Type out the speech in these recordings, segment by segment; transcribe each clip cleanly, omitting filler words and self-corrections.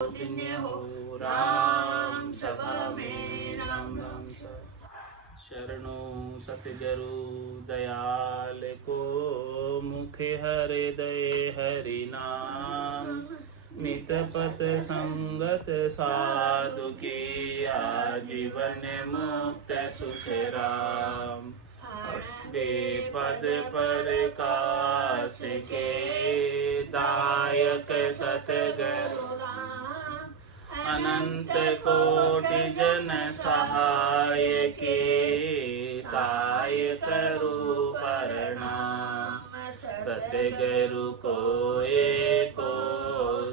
दिन्य हो राम सभा में राम राम शरणो सतगुरु दयाल को मुखे हृदय हरि नाम नित पत संगत साधु के आजीवन मुक्त सुख राम बेपद प्रकाश के दायक सतगुरु अनंत कोटि जन सहाय के काय करो प्रणाम सतगुरु को एको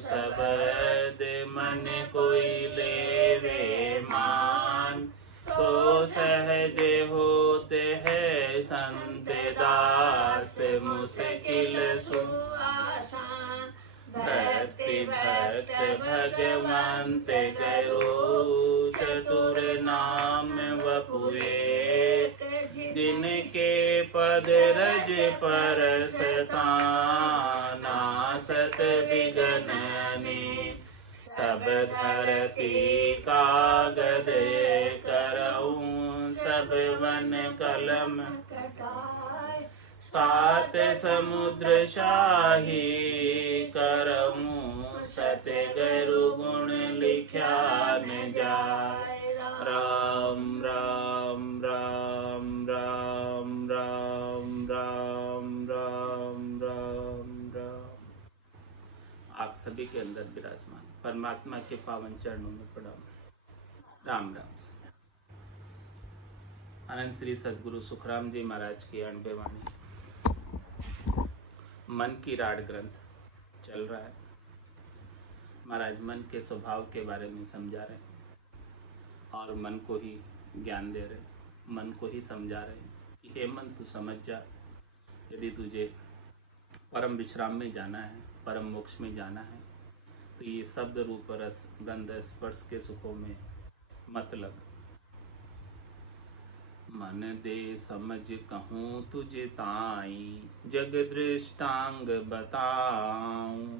शब्द मन कोई लेवे मान तो सहज होते है संत दास मुश्किल सुआसान भक्ति भक्त भगवंत गुरु चतुर नाम वपुए जिनके पद रज परसताना सत विगननी सब धरती कागद करऊं सब वन कलम सात समुद्र शाही करऊं सतगुरु गुण लिख्या न जाय राम राम राम राम राम राम राम राम राम। आप सभी के अंदर विराजमान परमात्मा के पावन चरणों में प्रणाम। राम राम। अनंत श्री सदगुरु सुखराम जी महाराज की 98 वाणी मन की राड ग्रंथ चल रहा है। महाराज मन के स्वभाव के बारे में समझा रहे और मन को ही ज्ञान दे रहे, मन को ही समझा रहे कि हे मन तू समझ जा, यदि तुझे परम विश्राम में जाना है, परम मोक्ष में जाना है तो ये शब्द रूप रस गंध स्पर्श के सुखों में मत लग। मन दे समझ कहूँ तुझे ताई जग दृष्टांग बताऊं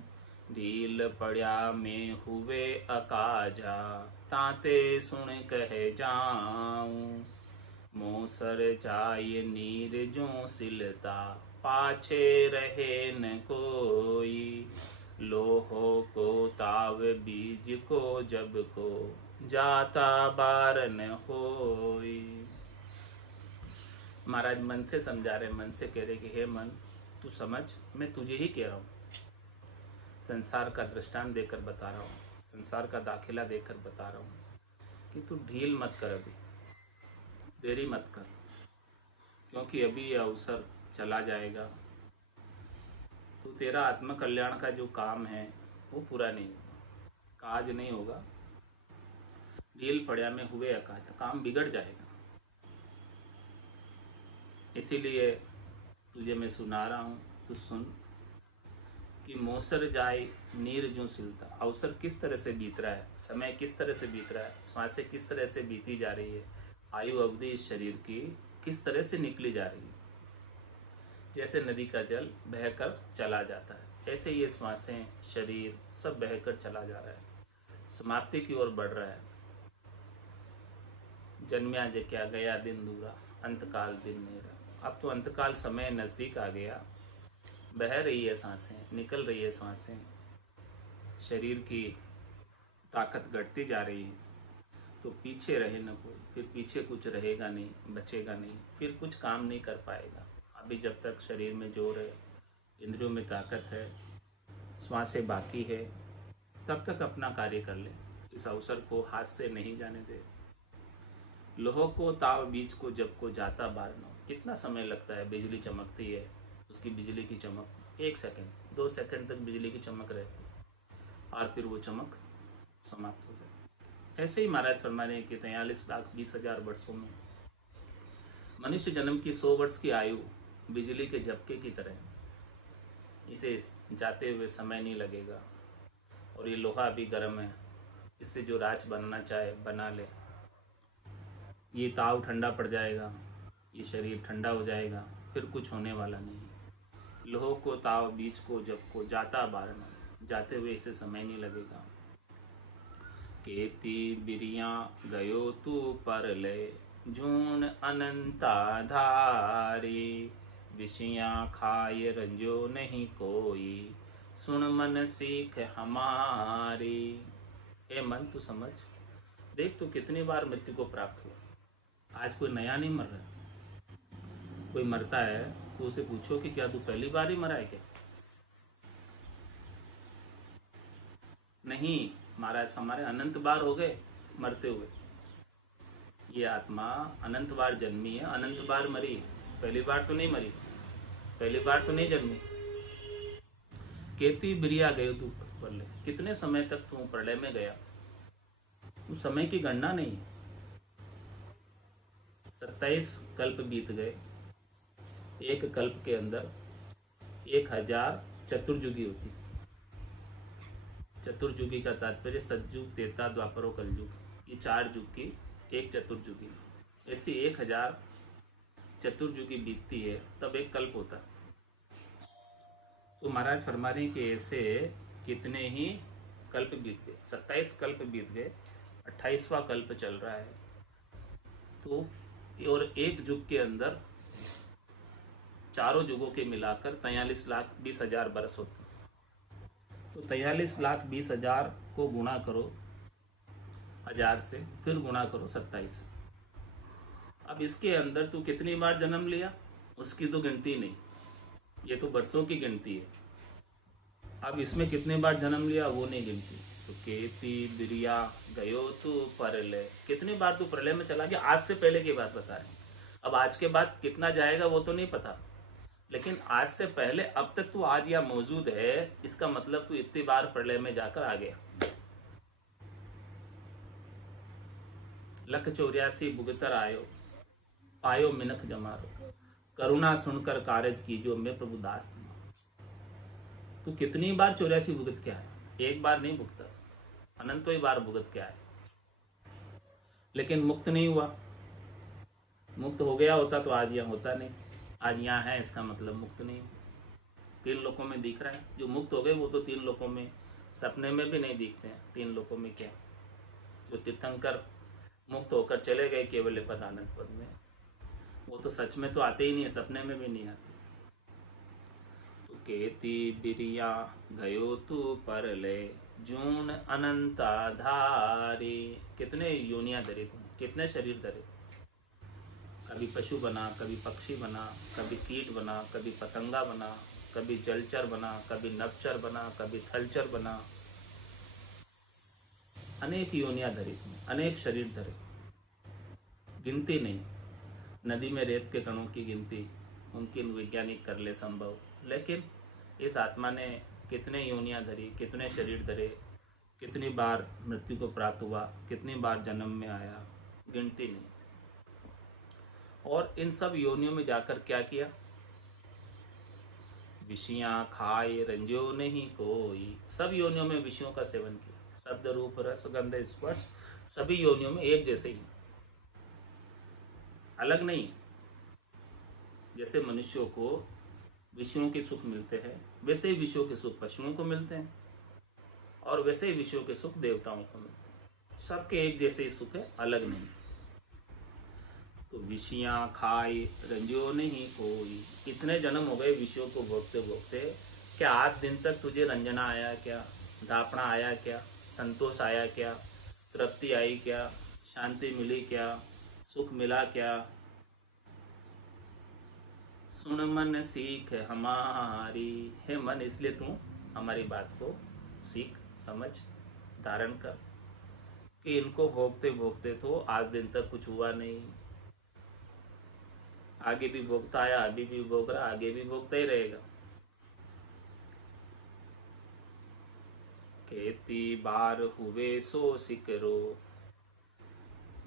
ढील पड़ा में हुए अकाजा ताते सुन कह जाऊं मोसर जाय नीर जो सिलता पाछे रहे न कोई लोहो को ताव बीज को जब को जाता बार न होई। महाराज मन से समझा रहे, मन से कह रहे कि हे मन तू समझ, मैं तुझे ही कह रहा हूँ, संसार का दृष्टांत देकर बता रहा हूँ, संसार का दाखिला देकर बता रहा हूँ कि तू ढील मत कर, अभी देरी मत कर, क्योंकि अभी यह अवसर चला जाएगा तो तेरा आत्म कल्याण का जो काम है वो पूरा नहीं होगा, काज नहीं होगा। ढील पड़ा में हुए अकाज, काम बिगड़ जाएगा। इसीलिए तुझे मैं सुना रहा हूँ, तू सुन कि मोसर जाए नीर जो सिलता, अवसर किस तरह से बीत रहा है, समय किस तरह से बीत रहा है, श्वासें किस तरह से बीती जा रही है, आयु अवधि इस शरीर की किस तरह से निकली जा रही है। जैसे नदी का जल बहकर चला जाता है, ऐसे ये श्वासें शरीर सब बहकर चला जा रहा है, समाप्ति की ओर बढ़ रहा है। जन्म्या जक्या गया दिन दूरा, अंतकाल दिन मेरा। अब तो अंतकाल समय नज़दीक आ गया, बह रही है सांसें, निकल रही है सांसें, शरीर की ताकत घटती जा रही है, तो पीछे रहे न कोई, फिर पीछे कुछ रहेगा नहीं, बचेगा नहीं, फिर कुछ काम नहीं कर पाएगा। अभी जब तक शरीर में जोर है, इंद्रियों में ताकत है, श्वासें बाकी है, तब तक अपना कार्य कर ले, इस अवसर को हाथ से नहीं जाने दे। लोह को ताव बीज को जब को जाता बार न। कितना समय लगता है, बिजली चमकती है, उसकी बिजली की चमक 1 सेकंड 2 सेकंड तक बिजली की चमक रहती है और फिर वो चमक समाप्त हो जाती है। ऐसे ही महाराज फरमा रहे कि 43,20,000 वर्षों में मनुष्य जन्म की 100 वर्ष की आयु बिजली के झपके की तरह, इसे जाते हुए समय नहीं लगेगा। और ये लोहा भी गर्म है, इससे जो राख बनना चाहे बना ले। ये ताव ठंडा पड़ जाएगा, ये शरीर ठंडा हो जाएगा, फिर कुछ होने वाला नहीं। लोह को ताव बीज को जब को जाता बारना, जाते हुए इसे समय नहीं लगेगा। केती बिरिया गयो तू पर ले, जून अनंता धारी। विषियाँ खाय रंजो नहीं कोई, सुन मन सीख हमारी। हे मन तू समझ, देख तू कितनी बार मृत्यु को प्राप्त हुआ। आज कोई नया नहीं मर रहा। कोई मरता है तो उसे पूछो कि क्या तू पहली बार ही मरा है क्या? नहीं महाराज, हमारे अनंत बार हो गए मरते हुए। ये आत्मा अनंत बार जन्मी है, अनंत बार मरी है, पहली बार तो नहीं मरी, पहली बार तो नहीं जन्मी। केती बिरिया गयो तू प्रलय, कितने समय तक तू प्रलय में गया? उस समय की गणना नहीं है। 27 कल्प बीत गए। एक कल्प के अंदर 1000 चतुर्युगी होती। चतुर्युगी का तात्पर्य सतयुग, त्रेता, द्वापर और कलयुग, ये 4 युग की एक चतुर्युगी। ऐसी 1000 चतुर्युगी बीतती है तब एक कल्प होता। तो महाराज फरमा रहे हैं कि ऐसे कितने ही कल्प बीत गए। 27 कल्प बीत गए, 28वां कल्प चल रहा है। तो और एक युग के अंदर चारों युगों के मिलाकर 43,20,000 बरस होते हैं। तो 43,20,000 को गुणा करो 1000 से, फिर गुणा करो 27। अब इसके अंदर तू कितनी बार जन्म लिया उसकी तो गिनती नहीं, ये तो वर्षों की गिनती है। अब इसमें कितने बार जन्म लिया वो नहीं गिनती। तो केती बिरिया गयो तू प्रलय, कितनी बार तू प्रलय में चला गया। आज से पहले की बात बता रहे। अब आज के बाद कितना जाएगा वो तो नहीं पता, लेकिन आज से पहले अब तक तू आज यहाँ मौजूद है, इसका मतलब तू इतनी बार प्रलय में जाकर आ गया। 184 भुगतर आयो, पायो मिनख जमारो, करुणा सुनकर कारज कीजो मैं प्रभु दास। तू कितनी बार 84 भुगत क्या है? एक बार नहीं भुगता, अनंतों ही बार भुगत क्या है। लेकिन मुक्त नहीं हुआ। मुक्त हो गया होता तो आज यहाँ होता नहीं। आज यहाँ है इसका मतलब मुक्त नहीं। 3 लोकों में दिख रहा है। जो मुक्त हो गए वो तो 3 लोकों में, सपने में भी नहीं दिखते हैं। 3 लोकों में क्या? जो तीर्थंकर मुक्त होकर चले गए केवल पद आनंद पद में, वो तो सच में तो आते ही नहीं है, सपने में भी नहीं आते। तो केती बिरिया गयो तू परलय, जून अनंता धारी। कितने योनियां धरे तुम, कितने शरीर धरे। कभी पशु बना, कभी पक्षी बना, कभी कीट बना, कभी पतंगा बना, कभी जलचर बना, कभी नभचर बना, कभी थलचर बना। अनेक योनियां धरी तुमने, अनेक शरीर धरे, गिनती नहीं। नदी में रेत के कणों की गिनती मुमकिन वैज्ञानिक कर ले संभव, लेकिन इस आत्मा ने कितने योनियां धरी, कितने शरीर धरे, कितनी बार मृत्यु को प्राप्त हुआ, कितनी बार जन्म में आया, गिनती नहीं। और इन सब योनियों में जाकर क्या किया? विषियां खाए रंजो नहीं कोई। सब योनियों में विषयों का सेवन किया। शब्द रूप रस गंध स्पर्श सभी योनियों में एक जैसे ही, अलग नहीं। जैसे मनुष्यों को विषयों के सुख मिलते हैं, वैसे ही विषयों के सुख पशुओं को मिलते हैं, और वैसे ही विषयों के सुख देवताओं को मिलते हैं। सबके एक जैसे ही सुख है, अलग नहीं। तो विषियां खाए रंजो नहीं कोई। इतने जन्म हो गए विषयों को भोगते भोगते, क्या आज दिन तक तुझे रंजना आया क्या? दापना आया क्या? संतोष आया क्या? तृप्ति आई क्या? शांति मिली क्या? सुख मिला क्या? सुन मन सीख हमारी। हे मन, इसलिए तू हमारी बात को सीख, समझ, धारण कर कि इनको भोगते भोगते तो आज दिन तक कुछ हुआ नहीं। आगे भी भोगता आया, अभी भी भोग रहा, आगे भी भोगता ही रहेगा। खेती बार हुए सो सिकरो,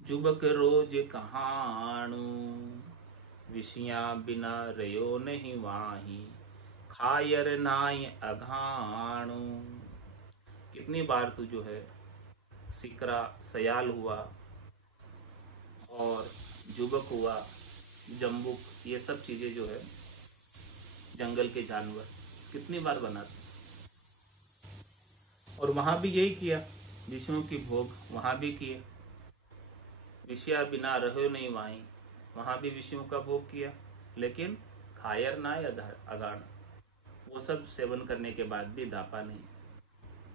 जुबक रोज कहाणु। विषियां बिना रयो नहीं वाही, खायर नाय अघाणु। कितनी बार तू जो है सिकरा, सयाल हुआ, और जुबक हुआ, जम्बुक, ये सब चीजें जो है जंगल के जानवर कितनी बार बनाते। और वहां भी यही किया, विषयों की भोग वहाँ भी किए, विषया बिना रहो नहीं वाई, वहाँ भी विषयों का भोग किया, लेकिन खायर ना या अगाण, वो सब सेवन करने के बाद भी दापा नहीं।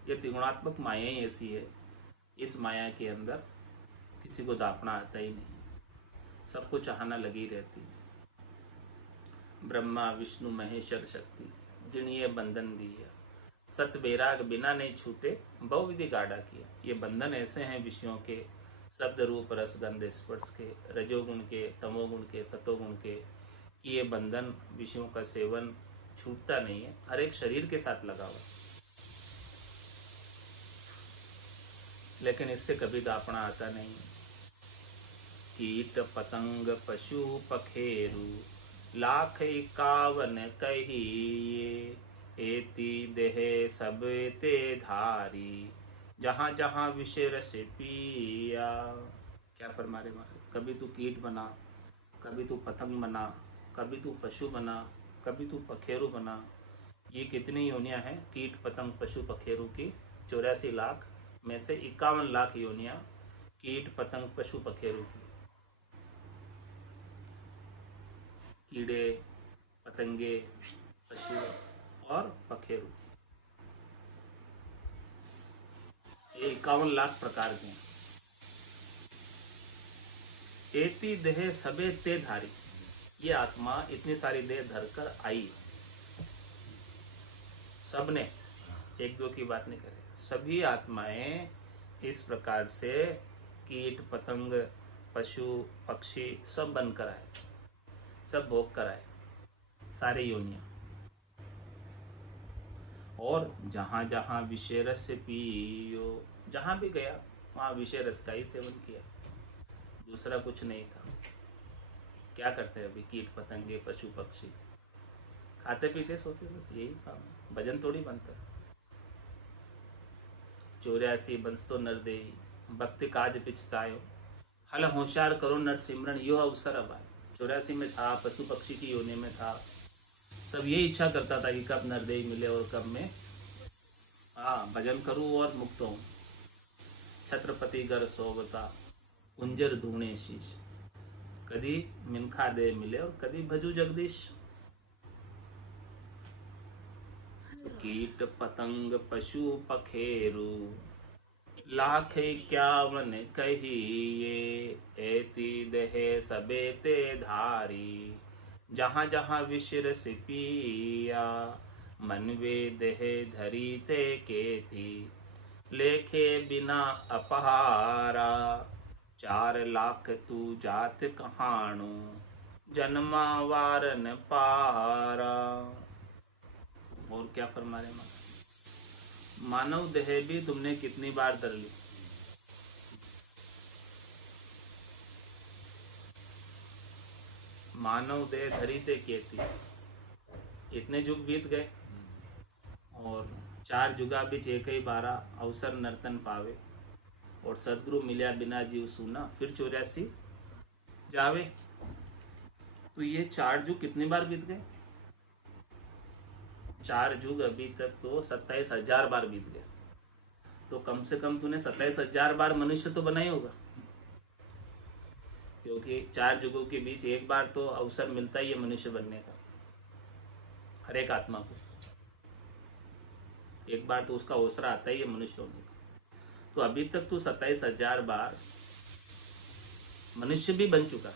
ये त्रिगुणात्मक माया ही ऐसी है, इस माया के अंदर किसी को दापना आता ही नहीं, सबको चाहना लगी रहती है। ब्रह्मा विष्णु महेश्वर शक्ति जिन्हें बंधन दिया, सत बैराग बिना नहीं छूटे बहुविधि गाढ़ा किया। ये बंधन ऐसे हैं विषयों के, शब्द रूप रस गंध स्पर्श के, रजोगुण के, तमोगुण के, सतोगुण के, कि ये बंधन विषयों का सेवन छूटता नहीं है, हर एक शरीर के साथ लगा हुआ, लेकिन इससे कभी दापना आता नहीं। कीट पतंग पशु पखेरु लाख 51 कहिए, एति देह सब ते धारी, जहाँ जहाँ विषय रस पिया। क्या फरमा रहे मारे, कभी तू कीट बना, कभी तू पतंग बना, कभी तू पशु बना, कभी तू पखेरु बना। ये कितनी योनियां हैं कीट पतंग पशु पखेरु की? 84 लाख में से 51 लाख योनियां कीट पतंग पशु पखेरु की। कीड़े, पतंगे, पशु और पखेरु, ये 51 लाख प्रकार के हैं। एति देह सबे ते धारी, ये आत्मा इतनी सारी देह धरकर आई। सबने, एक दो की बात नहीं करे, सभी आत्माएं इस प्रकार से कीट पतंग पशु पक्षी सब बनकर आए, सब भोग कर आए, सारे योनियां। और जहां जहां विषय रस पियो, जहां भी गया वहां विषय रस का ही सेवन किया, दूसरा कुछ नहीं था। क्या करते हैं अभी कीट पतंगे पशु पक्षी? खाते पीते सोते, बस यही काम है, भजन थोड़ी बनता। 84 बंस तो नर दे, भक्ति काज पिछतायो, हल होशियार करो नर सिमरन यो अवसर अब आए। 84 में था, पशु पक्षी की योनि में था, तब ये इच्छा करता था कि कब नरदेही मिले और कब मैं भजन करूं और मुक्त हूं। छत्रपति घर सोवता कुंजर धूणे शीश, कदी मिनखा दे मिले और कदी भजू जगदीश। कीट पतंग पशु पखेरु लाख 51 कहिए, एति देह सबे ते धारी, जहाँ जहाँ विषय रस पिया, मन वे देह धरी ते केती, लेखे बिना अपहारा, 4 लाख तू जात कहाणु, जन्मा वारन पारा। और क्या फरमा रहे माता, मानव देह भी तुमने कितनी बार धर ली, मानव देह धरी ते केती, इतने युग बीत गए और 4 जुगा बिच एक ही 12 अवसर नर्तन पावे, और सदगुरु मिल्या बिना जीव सुना, फिर 84 जावे। तो ये 4 युग कितनी बार बीत गए? 4 युग अभी तक तो 27,000 बार बीत गए। तो कम से कम तूने 27,000 बार मनुष्य तो बना ही होगा, क्योंकि 4 युगों के बीच एक बार तो अवसर मिलता ही है मनुष्य बनने का, हर एक आत्मा को एक बार तो उसका अवसर आता ही है मनुष्य होने का। तो अभी तक तो 27,000 बार मनुष्य भी बन चुका,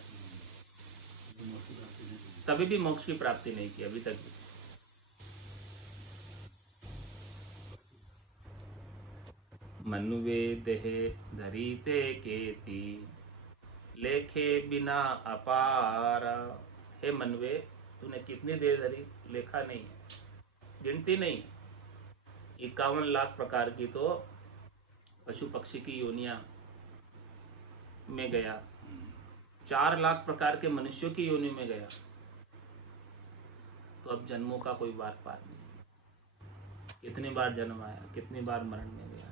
कभी भी मोक्ष की प्राप्ति नहीं की अभी तक भी। मनुवे देह धरी ते केती, लेखे बिना अपारा। हे मनवे, तूने कितनी देर धरी, लेखा नहीं, गिनती नहीं। 51 लाख प्रकार की तो पशु पक्षी की योनिया में गया, 4 लाख प्रकार के मनुष्यों की योनि में गया, तो अब जन्मों का कोई बार पार नहीं। कितनी बार जन्म आया, कितनी बार मरण में गया।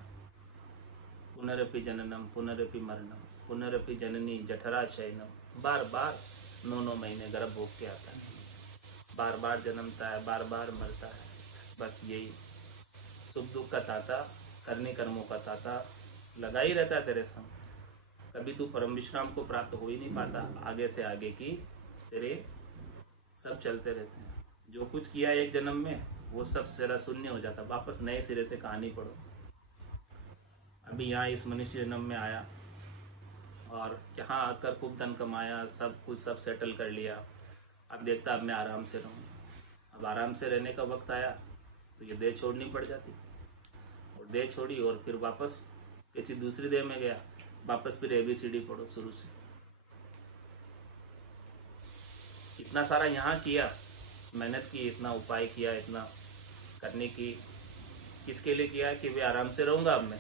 पुनरपि जननम पुनरपि मरणम पुनरपि जननी जठरा शयनम, बार बार 9 महीने गर्भ भोग के आता है, बार बार जन्मता है, बार बार मरता है। बस यही सुख दुख का ताता, करने कर्मों का ताता, लगा ही रहता है तेरे संग। कभी तू परम विश्राम को प्राप्त हो ही नहीं पाता। आगे से आगे की तेरे सब चलते रहते हैं। जो कुछ किया एक जन्म में वो सब तेरा शून्य हो जाता। वापस नए सिरे से कहानी पढ़ो। अभी यहाँ इस मनुष्य जन्म में आया और यहाँ आकर खूब धन कमाया, सब कुछ सब सेटल कर लिया। अब देखता अब मैं आराम से रहूँ। अब आराम से रहने का वक्त आया तो ये देह छोड़नी पड़ जाती, और देह छोड़ी और फिर वापस किसी दूसरी देह में गया, वापस फिर ABCD पढ़ो शुरू से। इतना सारा यहाँ किया, मेहनत की, इतना उपाय किया, इतना करने की, किसके लिए किया कि वे आराम से रहूँगा अब मैं।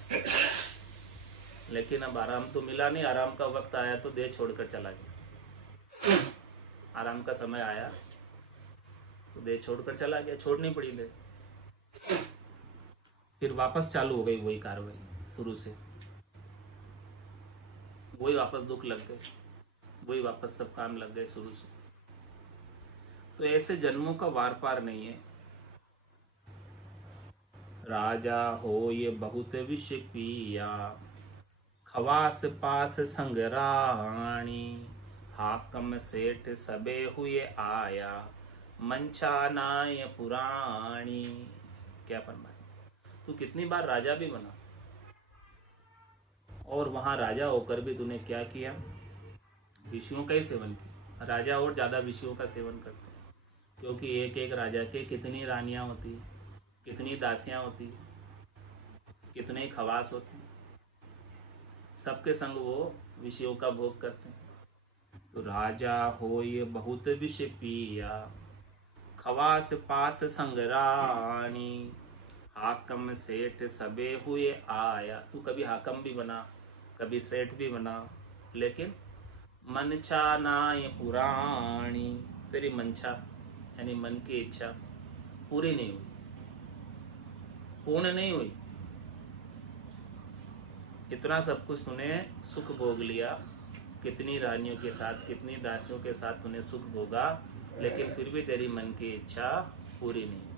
लेकिन अब आराम तो मिला नहीं। आराम का वक्त आया तो देह छोड़कर चला गया। आराम का समय आया तो देह छोड़कर चला गया, छोड़नी पड़ी देह। फिर वापस चालू हो गई वही कार्रवाई शुरू से। वही वापस दुख लग गए, वही वापस सब काम लग गए शुरू से। तो ऐसे जन्मों का वार पार नहीं है। राजा हो ये बहुत विष पिया, खवास पास संग राणी, हाकम सेठ सबे हुए आया, मंचा नाय पुराणी। क्या फरमाया? तू कितनी बार राजा भी बना, और वहां राजा होकर भी तूने क्या किया? विषयों का ही सेवन किया। राजा और ज्यादा विषयों का सेवन करते हैं, क्योंकि एक एक राजा के कितनी रानियां होती, कितनी दासियां होती, कितने खवास होते, सबके संग वो विषयों का भोग करते हैं। तो राजा हो ये बहुत विष पिया, खवास पास संग रानी, हाकम सेठ सबे हुए आया। तू कभी हाकम भी बना, कभी सेठ भी बना, लेकिन मनचा नाय पुराणी, तेरी मंशा यानी मन की इच्छा पूरी नहीं हुई, पूर्ण नहीं हुई। इतना सब कुछ तूने सुख भोग लिया, कितनी रानियों के साथ, कितनी दासियों के साथ तूने सुख भोगा, लेकिन फिर भी तेरी मन की इच्छा पूरी नहीं।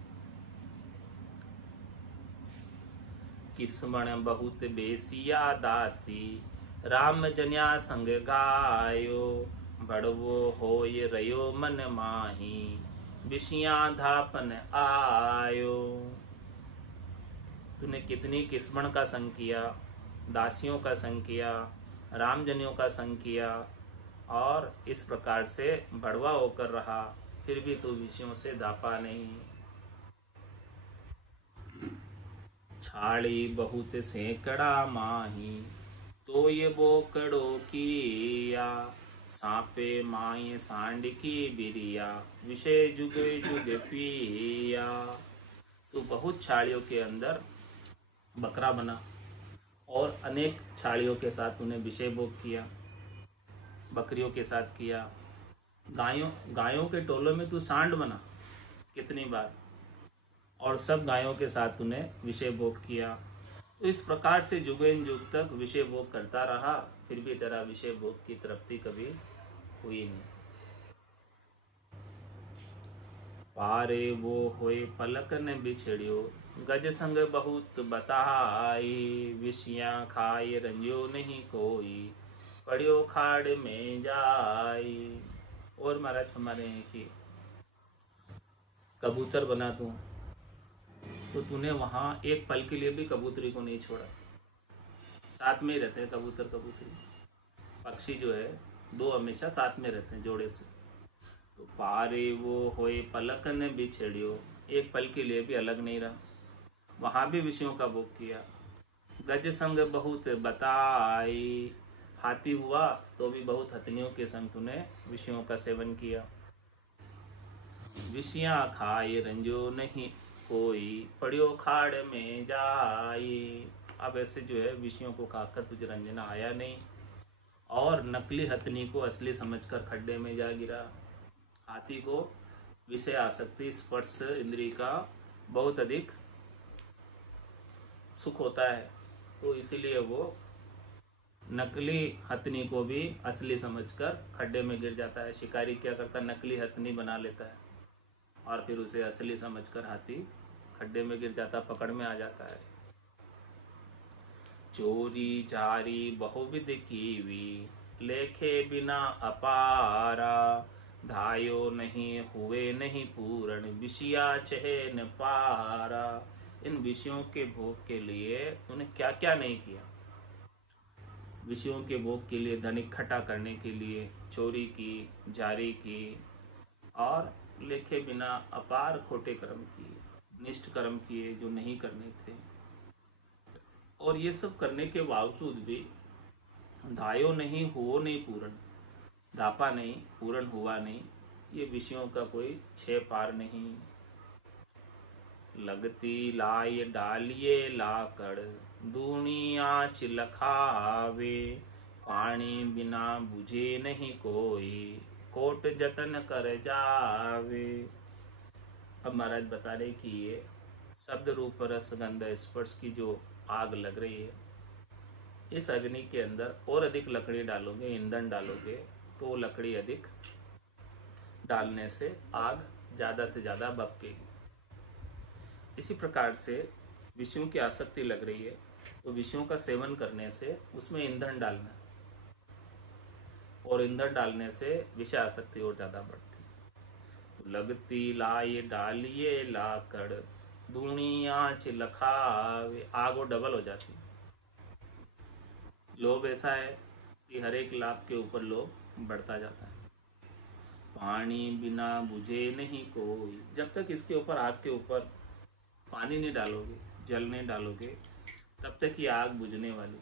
किस्मण बहुत बेसिया दासी, राम जन्या संग गायो, बड़वो हो ये रयो मन माही, विषिया धापन आयो। तूने कितनी किस्मण का संग किया, दासियों का संग किया, रामजनियों का संग किया, और इस प्रकार से भड़वा होकर रहा, फिर भी तू विषयों से धापा नहीं। छाड़ी बहुत सैकड़ा माही, तो ये बोकड़ो किया, सांपे माए सांड की बिरिया, विषय जुगे जुग पिया। तो बहुत छाड़ियों के अंदर बकरा बना, और अनेक छाड़ियों के साथ तूने विषय भोग किया, बकरियों के साथ किया, गायों के टोलों में तू सांड बना कितनी बार, और सब गायों के साथ तूने विषय भोग किया। तो इस प्रकार से जुगेन जुग तक विषय भोग करता रहा, फिर भी तेरा विषय भोग की तृप्ति कभी हुई नहीं। पारे वो होए पलक न बिछड़ियो, गज संग बहुत बताई, विषियां खाए रंजियो नहीं कोई, पड़ियो खाड़ में जाई। और महाराज हमारे हैं कि कबूतर बना तू, तो तूने वहां एक पल के लिए भी कबूतरी को नहीं छोड़ा। साथ में ही रहते हैं कबूतर कबूतरी, पक्षी जो है दो हमेशा साथ में रहते हैं जोड़े से। तो पारे वो होए पलक न बिछड़ियो, एक पल के लिए भी अलग नहीं रहा, वहां भी विषयों का भोग किया। गज संग बहुत बताई, हाथी हुआ तो भी बहुत हथनियों के संग तूने विषयों का सेवन किया। विषयां खाए रंजो नहीं कोई, पड़ियो खाड़ में जाई। अब ऐसे जो है विषयों को खाकर तुझे रंजना आया नहीं, और नकली हथनी को असली समझकर खड्डे में जा गिरा। हाथी को विषय आसक्ति, स्पर्श इंद्रिय का बहुत अधिक सुख होता है, तो इसीलिए वो नकली हथनी को भी असली समझकर खड्डे में गिर जाता है। शिकारी क्या करता है, नकली हथनी बना लेता है और फिर उसे असली समझकर हाथी खड्डे में गिर जाता, पकड़ में आ जाता है। चोरी जारी बहुविध कीवी, लेखे बिना अपारा। धायो नहीं हुए नहीं पूर्ण, विषया चहे न पारा। इन विषयों के भोग के लिए उन्हें क्या क्या नहीं किया। विषयों के भोग के लिए धन इकट्ठा करने के लिए चोरी की, जारी की, और लेखे बिना अपार खोटे कर्म किए, निष्ठ कर्म किए जो नहीं करने थे। और ये सब करने के बावजूद भी धायो नहीं हुओ नहीं पूर्ण, धापा नहीं, पूर्ण हुआ नहीं। ये विषयों का कोई छह पार नहीं। लगती लाय डालिए लाकड़, दूनी आँच लखावे। पानी बिना बुझे नहीं कोई, कोट जतन कर जावे। अब महाराज बता रहे कि ये शब्द रूप रस गंध स्पर्श की जो आग लग रही है, इस अग्नि के अंदर और अधिक लकड़ी डालोगे, ईंधन डालोगे, तो लकड़ी अधिक डालने से आग ज्यादा से ज्यादा भभकेगी। इसी प्रकार से विषयों की आसक्ति लग रही है, तो विषयों का सेवन करने से उसमें ईंधन डालना, और ईंधन डालने से विषय आसक्ति और ज्यादा बढ़ती है। लगती लाए डालिए लाकड़, दूनी आँच लखावे। आग और डबल हो जाती है। लोभ ऐसा है कि हर एक लाभ के ऊपर लोभ बढ़ता जाता है। पानी बिना बुझे नहीं कोई, जब तक इसके ऊपर, आग के ऊपर पानी नहीं डालोगे, जल नहीं डालोगे, तब तक ये आग बुझने वाली।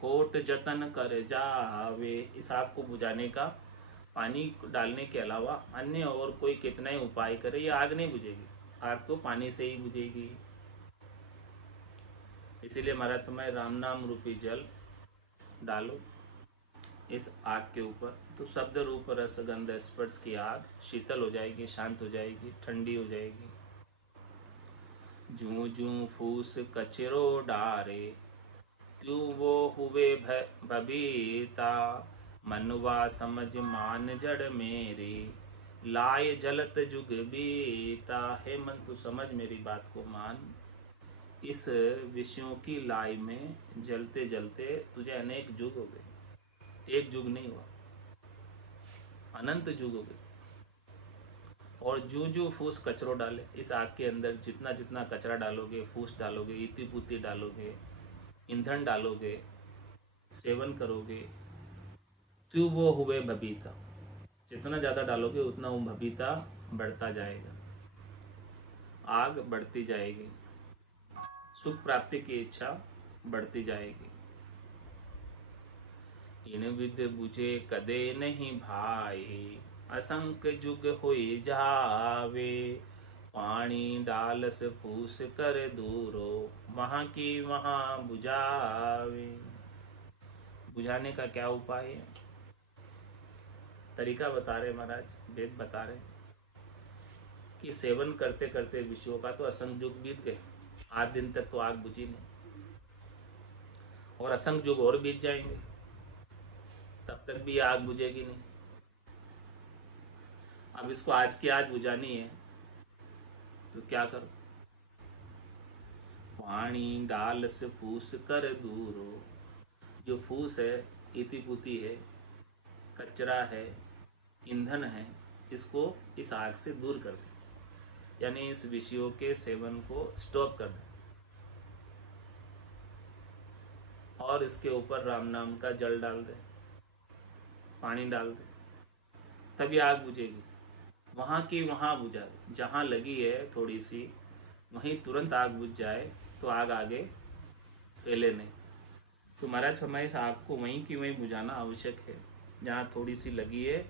कोट जतन कर जावे, इस आग को बुझाने का पानी डालने के अलावा अन्य और कोई कितना ही उपाय करे, ये आग नहीं बुझेगी। आग तो पानी से ही बुझेगी। इसीलिए महाराज तुम्हें राम नाम रूपी जल डालो इस आग के ऊपर, तो शब्द रूप रस गंध स्पर्श की आग शीतल हो जाएगी, शांत हो जाएगी, ठंडी हो जाएगी। जू जू फूस कचरो डारे, त्यों वो हुए भबीता। मनवा समझ मान जड़ मेरी, लाए जलत जुग बीता। हे मन, तू समझ मेरी बात को मान। इस विषयों की लाई में जलते जलते तुझे अनेक युग हो गए। एक युग नहीं हुआ, अनंत युग हो गए। और जो जो फूस कचरो डाले, इस आग के अंदर जितना जितना कचरा डालोगे, फूस डालोगे, इति पुति डालोगे, ईंधन डालोगे, सेवन करोगे, तो वो हुए भबीता। जितना ज्यादा डालोगे उतना वो भबीता बढ़ता जाएगा, आग बढ़ती जाएगी, सुख प्राप्ति की इच्छा बढ़ती जाएगी। इन विद बुझे कदे नहीं भाई, असंख्य जुग होई जावे। पानी डालस फूस कर दूरो, वहां की वहां बुझावे। बुझाने का क्या उपाय है? तरीका बता रहे महाराज, वेद बता रहे कि सेवन करते करते विषयों का तो असंख्य युग बीत गए, 8 दिन तक तो आग बुझी नहीं, और असंख्य युग और बीत जाएंगे, तब तक भी आग बुझेगी नहीं। अब इसको आज की आज बुझानी है तो क्या करो? पानी डाल से फूस कर दूरो, जो फूस है, इति पुति है, कचरा है, ईंधन है, इसको इस आग से दूर कर दे, यानी इस विषयों के सेवन को स्टॉप कर दे, और इसके ऊपर राम नाम का जल डाल दे, पानी डाल दे, तभी आग बुझेगी। वहां की वहां बुझा दे, जहां लगी है थोड़ी सी, वहीं तुरंत आग बुझ जाए तो आग आगे फैले नहीं। तो महाराज हमारे इस आग को वहीं की वहीं बुझाना आवश्यक है। जहाँ थोड़ी सी लगी है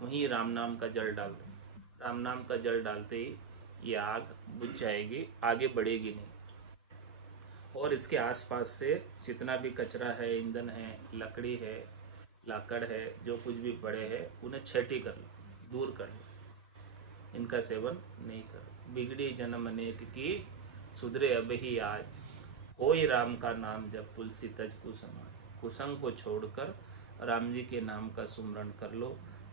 वहीं राम नाम का जल डाल दो। राम नाम का जल डालते ही ये आग बुझ जाएगी, आगे बढ़ेगी नहीं। और इसके आसपास से जितना भी कचरा है, ईंधन है, लकड़ी है, लाकड़ है, जो कुछ भी पड़े हैं, उन्हें छेटी कर लो, दूर कर लो, इनका सेवन नहीं करो। बिगड़ी जन्म अनेक की, सुधरे अब ही आज। कोई राम का नाम जब तुलसी तज कुसुमान। कुसंग को छोड़कर राम जी के नाम का सुमरण कर लो,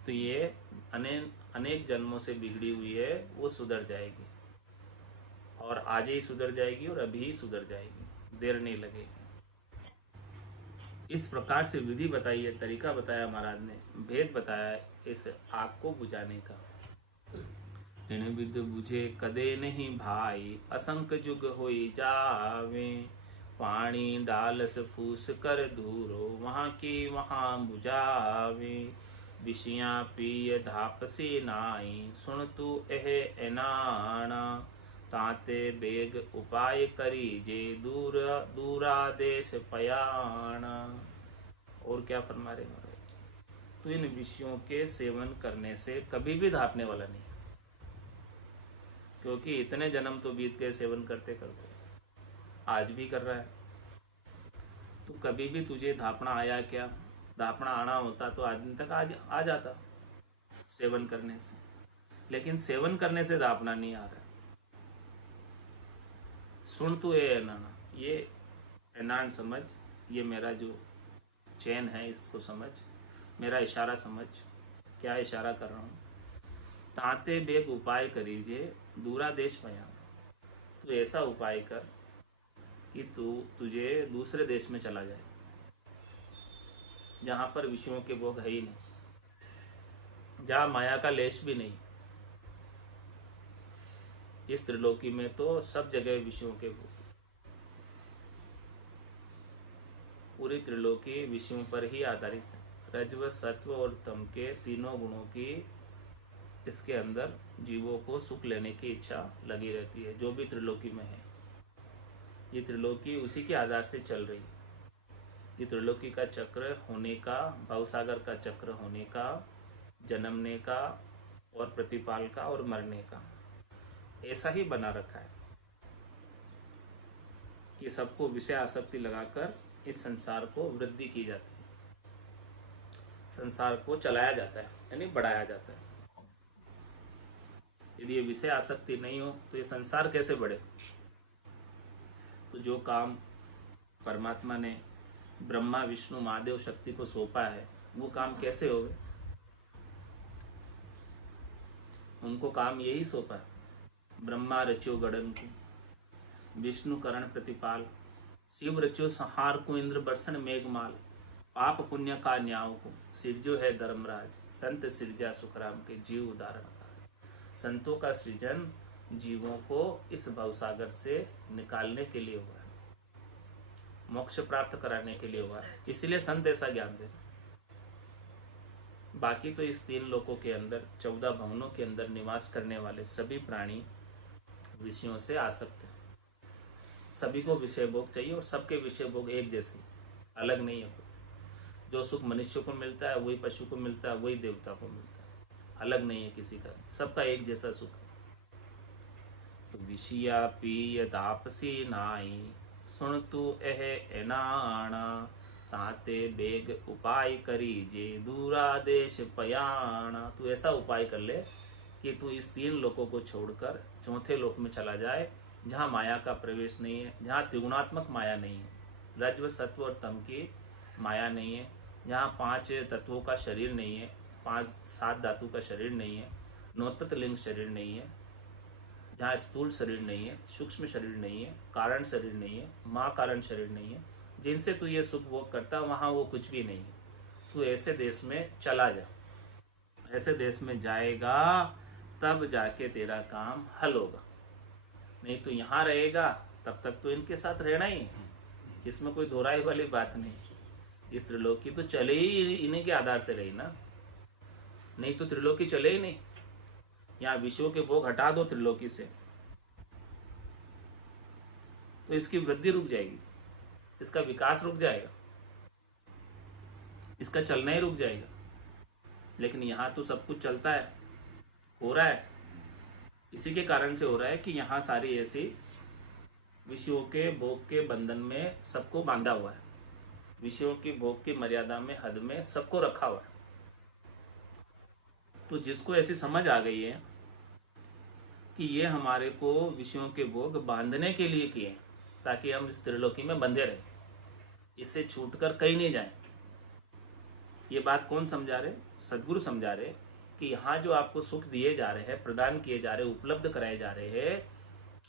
तो ये अनेक जन्मों से बिगड़ी हुई है, वो सुधर जाएगी, और आज ही सुधर जाएगी, और अभी ही सुधर जाएगी, देर नहीं लगेगी। इस प्रकार से विधि बताई है, तरीका बताया महाराज ने, भेद बताया इस आग को बुझाने का। ऋण विद बुझे कदे नहीं भाई, असंक जुग होई जावे, पानी डालस फूस कर दूरो, वहाँ की वहाँ बुझावे, विषियाँ पिय धापसी नाई, सुन तू एह एनाना, ताते बेग उपाय करी जे, दूरा देश पयाणा। और क्या फरमा रहे महाराज, तो इन विषयों के सेवन करने से कभी भी धापने वाला नहीं, क्योंकि इतने जन्म तो बीत गए सेवन करते करते, आज भी कर रहा है। तो कभी भी तुझे धापना आया क्या? धापना आना होता तो आज दिन तक आ जाता सेवन करने से, लेकिन सेवन करने से धापना नहीं आ रहा। सुन तू ये एनाना, ये एनान समझ, ये मेरा जो चैन है इसको समझ, मेरा इशारा समझ, क्या इशारा कर रहा हूँ। ताते बेग उपाय करीजे, दूरा देश पया, तू ऐसा उपाय कर कि तुझे दूसरे देश में चला जाए, जहाँ पर विषयों के भोग है ही नहीं, जहाँ माया का लेश भी नहीं। इस त्रिलोकी में तो सब जगह विषयों के भोग, पूरी त्रिलोकी विषयों पर ही आधारित है। रजव, सत्व और तम के तीनों गुणों की इसके अंदर जीवों को सुख लेने की इच्छा लगी रहती है, जो भी त्रिलोकी में है। ये त्रिलोकी उसी के आधार से चल रही है। ये त्रिलोकी का चक्र होने का, भवसागर का चक्र होने का, जन्मने का और प्रतिपाल का और मरने का, ऐसा ही बना रखा है कि सबको विषय आसक्ति लगाकर इस संसार को वृद्धि की जाती है, संसार को चलाया जाता है, यानी बढ़ाया जाता है। यदि ये विषय आसक्ति नहीं हो तो ये संसार कैसे बढ़े? तो जो काम परमात्मा ने ब्रह्मा, विष्णु, महादेव, शक्ति को सौंपा है, वो काम कैसे होगा? उनको काम यही सौंपा है। ब्रह्मा रच्यो गड़न को, विष्णु करण प्रतिपाल, शिव रच्यो संहार को, इंद्र बरसन मेघमाल, पाप पुण्य का न्याव को, सिरजो है धर्मराज, संत सिरजा सुखराम के जीव उदाहरण का। संतों का सृजन जीवों को इस भवसागर से निकालने के लिए हुआ है, मोक्ष प्राप्त कराने के लिए हुआ है, इसलिए संत ऐसा ज्ञान देते। बाकी तो इस तीन लोकों के अंदर, 14 भवनों के अंदर निवास करने वाले सभी प्राणी विषयों से आसक्त है। सभी को विषय भोग चाहिए और सबके विषय भोग एक जैसे, अलग नहीं है। जो सुख मनुष्य को मिलता है वही पशु को मिलता है, वही देवता को मिलता है, अलग नहीं है किसी का, सबका एक जैसा सुख है। तो विषया पीय तापसी नाई, सुन तू एह एनाणा, ताते बेग उपाय करी जे, दूरा देश पयाणा। तू ऐसा उपाय कर ले कि तू इस तीन लोकों को छोड़कर चौथे लोक में चला जाए, जहाँ माया का प्रवेश नहीं है, जहाँ त्रिगुणात्मक माया नहीं है, रज्व, सत्व और तम की माया नहीं है, जहाँ 5 तत्वों का शरीर नहीं है, 5-7 धातु का शरीर नहीं है, 9 तत्व लिंग शरीर नहीं है, जहाँ स्थूल शरीर नहीं है, सूक्ष्म शरीर नहीं है, कारण शरीर नहीं है, माँ कारण शरीर नहीं है, जिनसे तू ये सुख भोग करता, वहाँ वो कुछ भी नहीं है। तू ऐसे देश में चला जा, ऐसे देश में जाएगा तब जाके तेरा काम हल होगा। नहीं तो यहाँ रहेगा तब तक तो इनके साथ रहना ही, इसमें कोई दोहराई वाली बात नहीं। इस त्रिलोकी तो चले ही इन्हीं के आधार से रही ना, नहीं तो त्रिलोकी चले ही नहीं। यहाँ विषयों के भोग हटा दो त्रिलोकी से तो इसकी वृद्धि रुक जाएगी, इसका विकास रुक जाएगा, इसका चलना ही रुक जाएगा। लेकिन यहाँ तो सब कुछ चलता है, हो रहा है। इसी के कारण से हो रहा है कि यहाँ सारी ऐसी विषयों के भोग के बंधन में सबको बांधा हुआ है, विषयों की भोग की मर्यादा में, हद में सबको रखा हुआ है। तो जिसको ऐसी समझ आ गई है कि ये हमारे को विषयों के भोग बांधने के लिए किए ताकि हम इस त्रिलोकी में बंधे रहे, इससे छूटकर कहीं नहीं जाएं। ये बात कौन समझा रहे? सदगुरु समझा रहे कि यहाँ जो आपको सुख दिए जा रहे हैं, प्रदान किए जा रहे हैं, उपलब्ध कराए जा रहे हैं,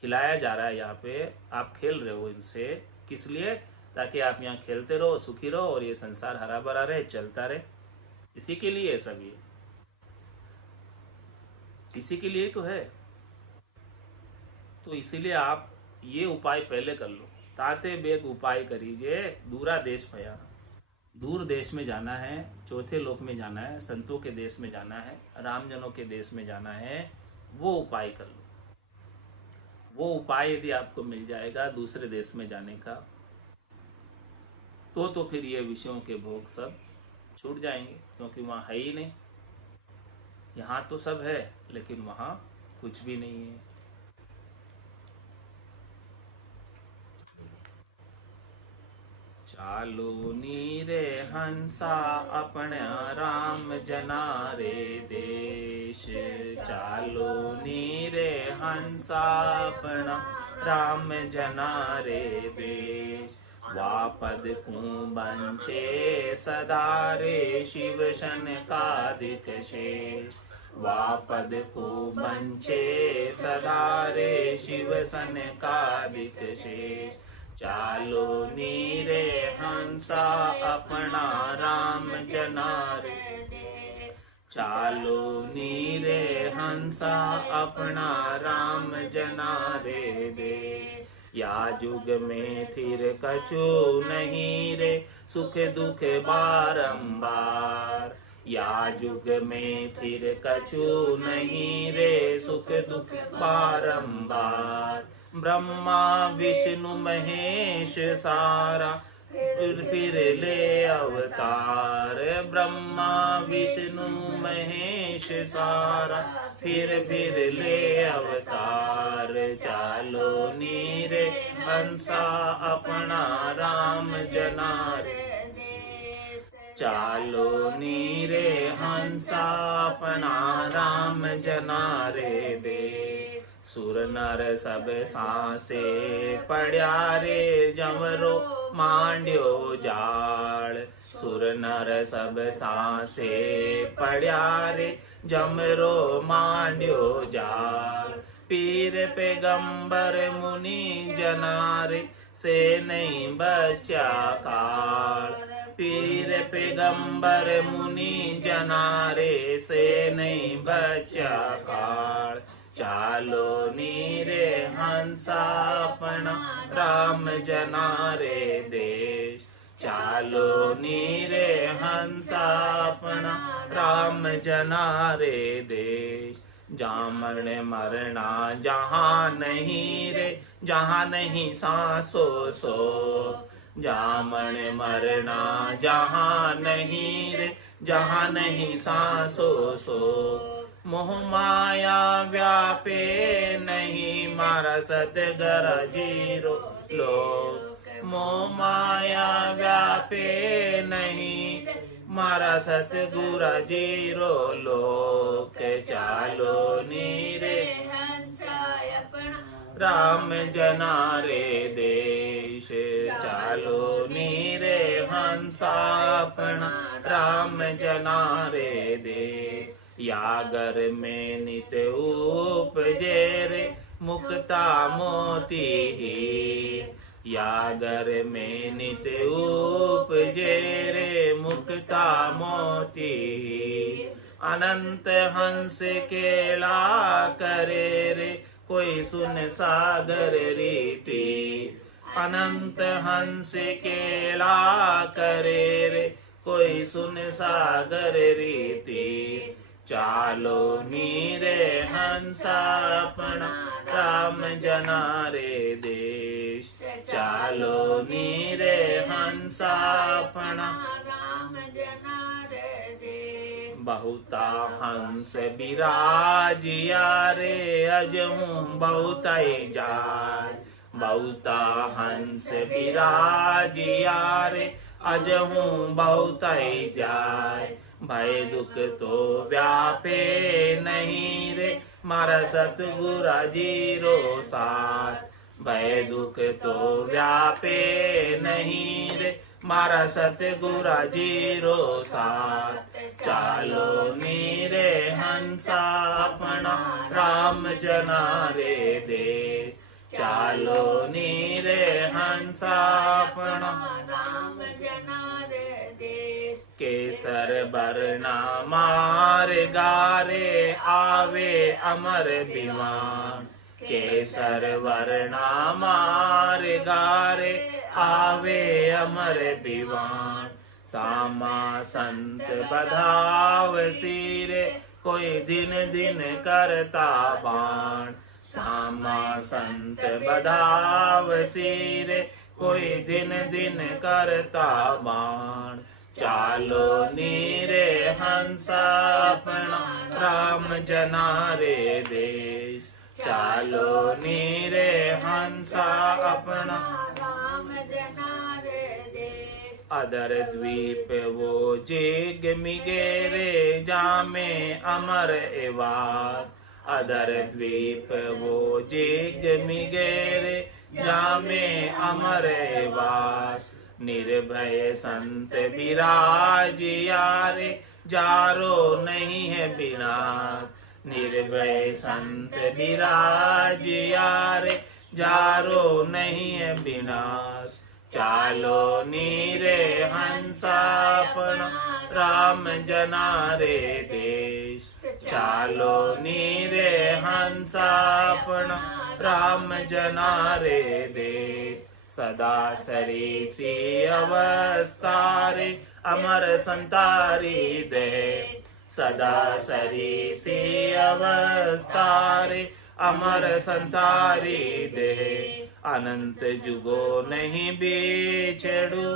खिलाया जा रहा है, यहाँ पे आप खेल रहे हो इनसे, किस लिए? ताकि आप यहाँ खेलते रहो, सुखी रहो और ये संसार हरा भरा रहे, चलता रहे। इसी के लिए सब ये, इसी के लिए तो है। तो इसीलिए आप ये उपाय पहले कर लो। ताते बेग उपाय करीजिए, दूरा देश भया। दूर देश में जाना है, चौथे लोक में जाना है, संतों के देश में जाना है, रामजनों के देश में जाना है, वो उपाय कर लो। वो उपाय यदि आपको मिल जाएगा दूसरे देश में जाने का, तो फिर ये विषयों के भोग सब छूट जाएंगे, क्योंकि वहाँ है ही नहीं। यहाँ तो सब है लेकिन वहाँ कुछ भी नहीं है। चालो नीरे हंसा अपने राम जना रे देश। चालो नीरे हंसा अपना राम जना रे देश। वापद को बंचे सदा रे शिव शनकादिक शेष। वापद को बंचे सदा रे शिव शनकादिक शेष। चालो नीरे हंसा अपना राम जना रे दे। चालो नीरे हंसा अपना राम जना रे दे। या युग में फिर कछु नहीं रे सुख दुख बारंबार। या युग में फिर कछु नहीं रे सुख दुख बारंबार। ब्रह्मा विष्णु महेश सारा फिर ले अवतार। ब्रह्मा विष्णु महेश सारा फिर ले अवतार। चालो नीरे हंसा अपना राम जना रे देश। चालो नीरे हंसा अपना राम जना रे देश। सुर नर सब सांसे पड़या रे जमरो मांड्यो जाड़। सुर नर सब सांसे पड़या रे जमरो मांड्यो जाड़। पीर पैगंबर मुनि जनारे से नहीं बचा काल। पीर पैगंबर मुनि जनारे से नहीं बचा काल। चालो नीरे हंसा अपना राम जना रे देश। चालो नीरे हंसा अपना राम जना रे देश। जामन मरना जहाँ नहीं रे, जहाँ नहीं सांसो सो। जामन मरना जहाँ नहीं रे, जहाँ नहीं सांसो सो। मोह माया व्यापे नहीं मारा सतगर जीरो लोक। मोह माया व्यापे नहीं मारा सतगुर जीरो लोक। चालो नीरे हंसा अपना राम जना रे देश। चालो नीरे हंसा अपना राम जना रे देश। यागर में नित उपजे रे मुक्ता मोती ही। यागर में नित उपजे रे मुक्ता मोती ही। अनंत हंस केला करे रे कोई सुन सागर रीति। अनंत हंस केला करे रे कोई सुन सागर रीति। चालो नीरे हंसा अपना राम जना रे देश। चालो नीरे हंसा अपना राम जना रे देश। बहुता हंस बिराजिया रे अजहूं बहुताई जाय। बहुता हंस बिराजिया रे अजहूं बहुताई जाय। भय दुख तो व्यापे नहीं रे मारा सतगुरा जीरो साथ। भय दुख तो व्यापे नहीं रे मारा सतगुरा जीरो साथ। चालो नीरे हंसा अपना राम जना रे देश। ચાલો નીરે હંસાપણા રામ જના રે દેશ કેસર બરના મારે ગારે આવે અમર દિવાન કેસર વર્ણા મારે ગારે આવે અમર દિવાન સામા સંત બધાવ સિરે કોઈ દિન દિન કરતા બાણ સામા સંત બધાવ સિરે કોઈ દિન દિન કરતા બાણ ચાલો નીરે હંસાપણા રામ જના રે દેશ ચાલો નીરે હંસાપણા રામ જના રે દેશ અદર દ્વીપ વો જેગ મિગેરે જામે અમર એવાસ અદર દ્વીપ વો જેગ મિગેરે જામે અમર એવાસ निर्भय संत विराजियारे जारो नहीं है विनाश निर्भय संत विराजियारे जारो नहीं है विनाश चालो नीरे हंसापना राम जना रे देश चालो नीरे हंसापना राम जना रे देश सदा सरीसी अवस्थारे अमर संतारी दे सदा सरीसी अवस्थारे अमर संतारी दे अनंत जुगो नहीं बिछड़ू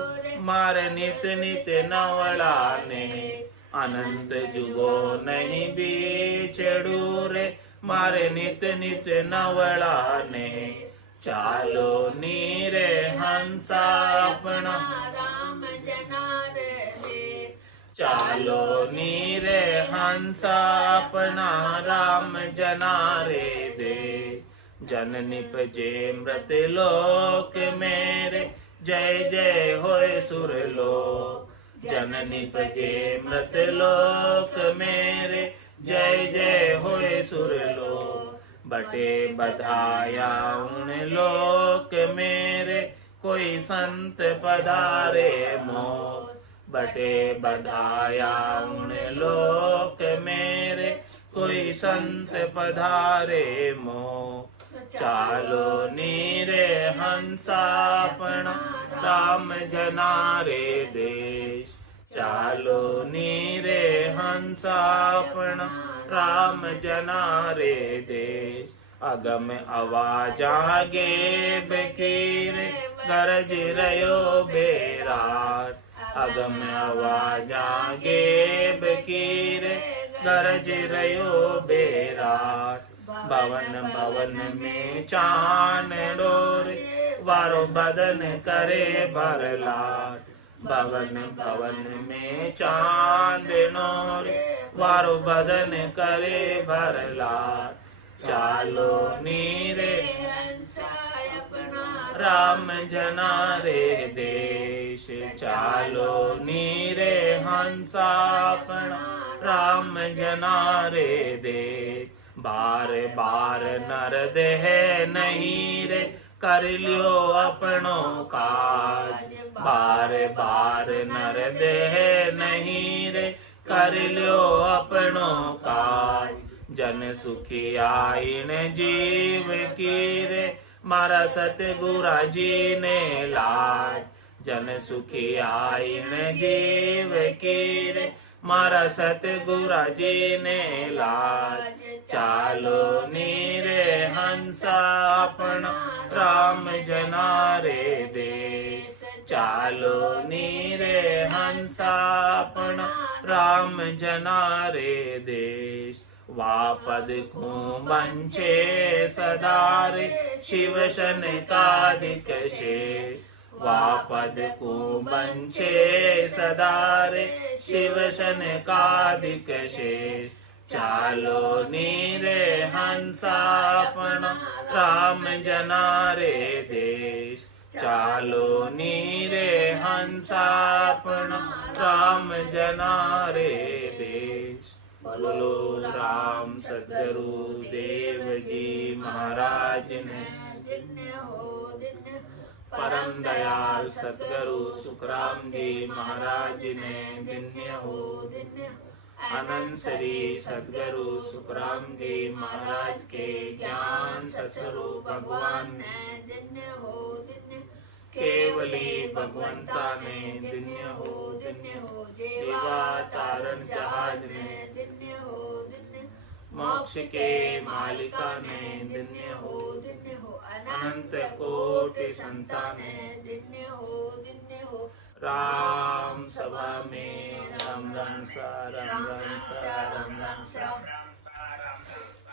मार नित नित नवलाने अनंत जुगो नहीं बिछड़ू रे मारे नित नित नवलाने चालो नीरे हंसापना राम जना रे देश चालो नीरे हंसापना राम जना रे दे जन निपजे मृत लोक मेरे जय जय होए सुर लोक जन निपजे मृत लोक मेरे जय जय होए सुर लोक बटे बधाया उन लोक मेरे कोई संत पधारे मोह बटे बधाया उन लोक मेरे कोई संत पधारे मोह चालो नीरे हंसापना राम जना रे देश चालो नीरे हंसापना राम जना रे देश अगम आवाजा गे बकीरे गरज रयो बेराट अगम आवाजा गे बकीरे गरज रयो बेराट भवन भवन में चान डोरे वारो बदन करे भरलाट भवन भवन में चांद नोरे वारो बदन करे भरलाट चालो नीरे हंसापना राम जना रे देश चालो नीरे हंसापना राम जना रे देश बार बार नर देह नहीं रे कर लियो अपनो काज बार बार नर देह नहीं रे कर लियो अपनो काज जन सुखी आईन जीव की रे मारा सतगुरा जी ने लाज जन सुखी आईन जीव की रे मारा सतगुरा जी ने लाज चालो नीरे हंसापना राम जना रे देश चालो नीरे हंसापना राम जना रे देश वापद को बंचे सदारे शिव शन कादिक शेष वापद को बंचे सदारे शिव शन कादिक शेष चालो नीरे हंसापना राम जना रे देश चालो नीरे हंसापना राम जना रे देश बोलो राम सतगुरु देव जी महाराज ने परम दयाल सतगुरु सुखराम जी महाराज ने दिन्य हो अनंत श्री सतगुरु सुखराम जी महाराज के ज्ञान सत्स्वरूप भगवान ने दिन्य हो केवली भगवंता ने दिन्य हो जेवा तारण जहाज ने दिन्य हो मोक्ष के मालिका ने दिन्य हो अनंत कोटि संताने दिन्य हो राम सभा में राम राम सा राम राम सा राम राम सा